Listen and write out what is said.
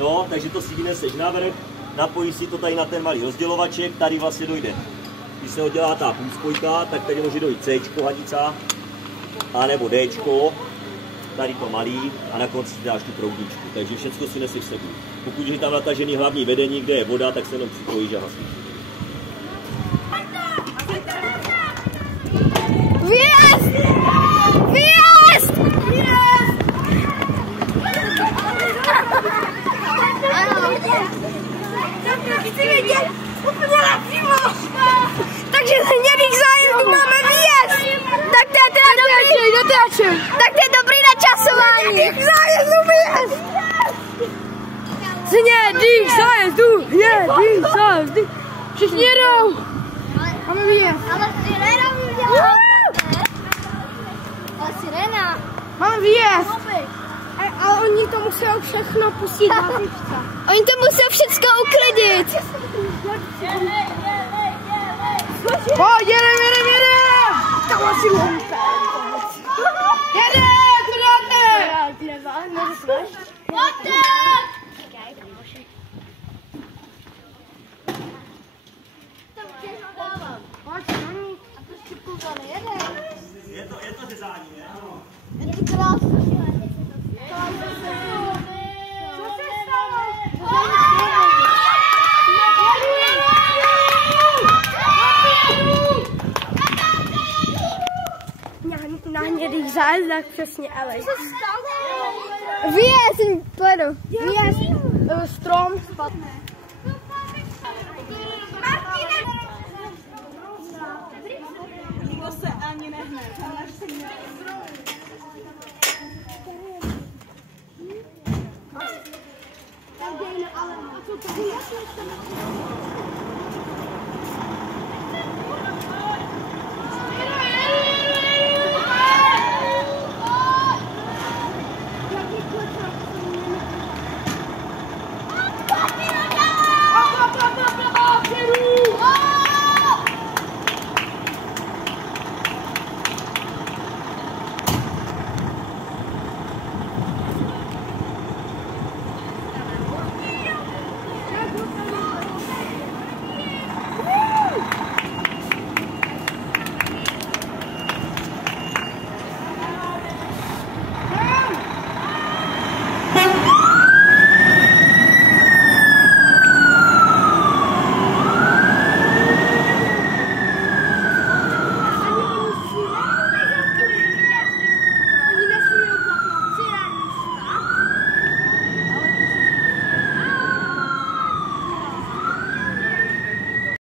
Jo, takže to si vyneseš navrch, napojíš si to tady na ten malý rozdělovaček, tady vlastně dojde. Když se oddělá ta půlspojka, tak tady může dojít C hadica, anebo D, tady to malý a na konci si dáš tu proudničku. Takže všechno si neseš sebou. Pokud je tam natažený hlavní vedení, kde je voda, tak se jenom připojíš a hasíš. Výjezd! Výjezd! Výjezd! Chci vidět úplně napřímo. Takže z hnědých zájezdů máme výjezd. Tak to je teda dobrý. Tak to je dobrý načasování. Z hnědých zájezdů výjezd. Z hnědých zájezdů. Hnědých zájezdů. Všichni jedou. Máme výjezd. Ale sirena mi udělala. Ale sirena. Máme výjezd. Ale oni to musí všechno pustit na tyčce. Oni to musí všechno uklidit. Pojď, jedem! Tam asi lumpe. Jedem, to dáte! Pojďte! Pojď, mami. A to štěpku to nejede. Je to řezání, ne? Je to krásný. Na hnědých zájezdách přesně, ale. Výjezd, pojedu. Výjezd, strom spadne. Nikdo se ani nehne, ale až se mě... Ale co to je?